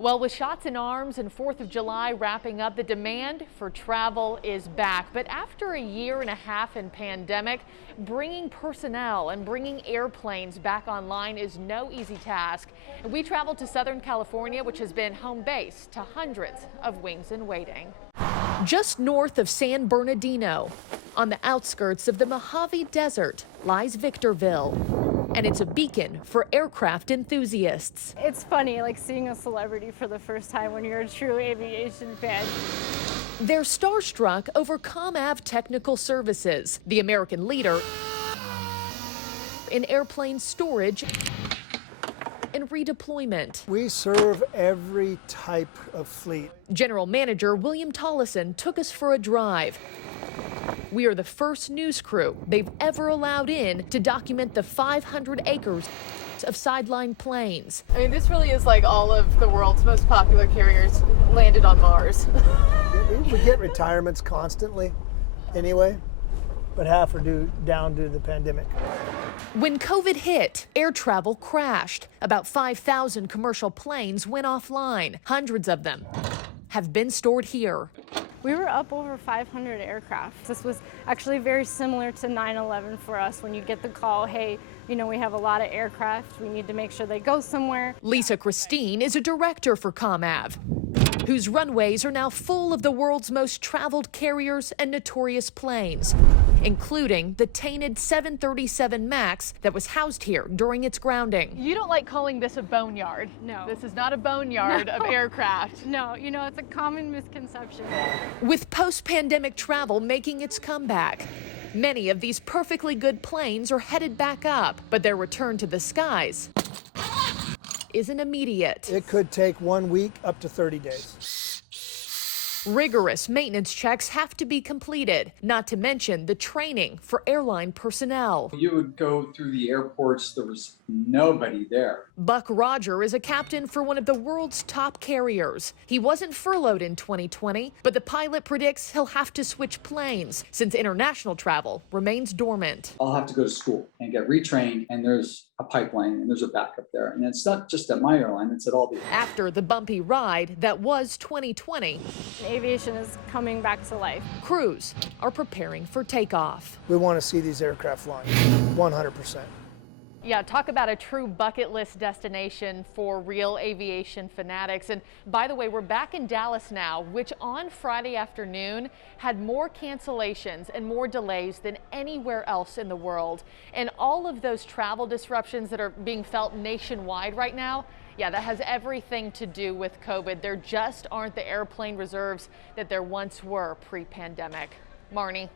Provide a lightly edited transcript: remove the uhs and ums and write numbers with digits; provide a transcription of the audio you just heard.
Well, with shots in arms and 4th of July wrapping up, the demand for travel is back. But after a year and a half in pandemic, bringing personnel and bringing airplanes back online is no easy task. And we traveled to Southern California, which has been home base to hundreds of wings in waiting. Just north of San Bernardino, on the outskirts of the Mojave Desert, lies Victorville. And it's a beacon for aircraft enthusiasts. It's funny, like seeing a celebrity for the first time when you're a true aviation fan. They're starstruck over ComAv Technical Services, the American leader in airplane storage and redeployment. We serve every type of fleet. General Manager William Tollison took us for a drive. We are the first news crew they've ever allowed in to document the 500 acres of sideline planes. I mean, this really is like all of the world's most popular carriers landed on Mars. We get retirements constantly anyway, but half are down due to the pandemic. When COVID hit, air travel crashed. About 5,000 commercial planes went offline. Hundreds of them have been stored here. We were up over 500 aircraft. This was actually very similar to 9/11 for us when you get the call, hey, you know, we have a lot of aircraft, we need to make sure they go somewhere. Lisa Christine is a director for ComAv, whose runways are now full of the world's most traveled carriers and notorious planes, including the tainted 737 MAX that was housed here during its grounding. You don't like calling this a boneyard. No. This is not a boneyard of aircraft. No, you know, it's a common misconception. With post-pandemic travel making its comeback, many of these perfectly good planes are headed back up, but their return to the skies isn't immediate. It could take 1 week up to 30 days. Rigorous maintenance checks have to be completed, not to mention the training for airline personnel. You would go through the airports, there was nobody there. Buck Roger is a captain for one of the world's top carriers. He wasn't furloughed in 2020, but the pilot predicts he'll have to switch planes since international travel remains dormant. I'll have to go to school and get retrained, and there's a pipeline and there's a backup there. And it's not just at my airline, it's at all the. After the bumpy ride that was 2020, Aviation is coming back to life. crews are preparing for takeoff. We want to see these aircraft flying, 100%. Yeah, talk about a true bucket list destination for real aviation fanatics. And by the way, we're back in Dallas now, which on Friday afternoon had more cancellations and more delays than anywhere else in the world. And all of those travel disruptions that are being felt nationwide right now, yeah, that has everything to do with COVID. There just aren't the airplane reserves that there once were pre-pandemic. Marnie.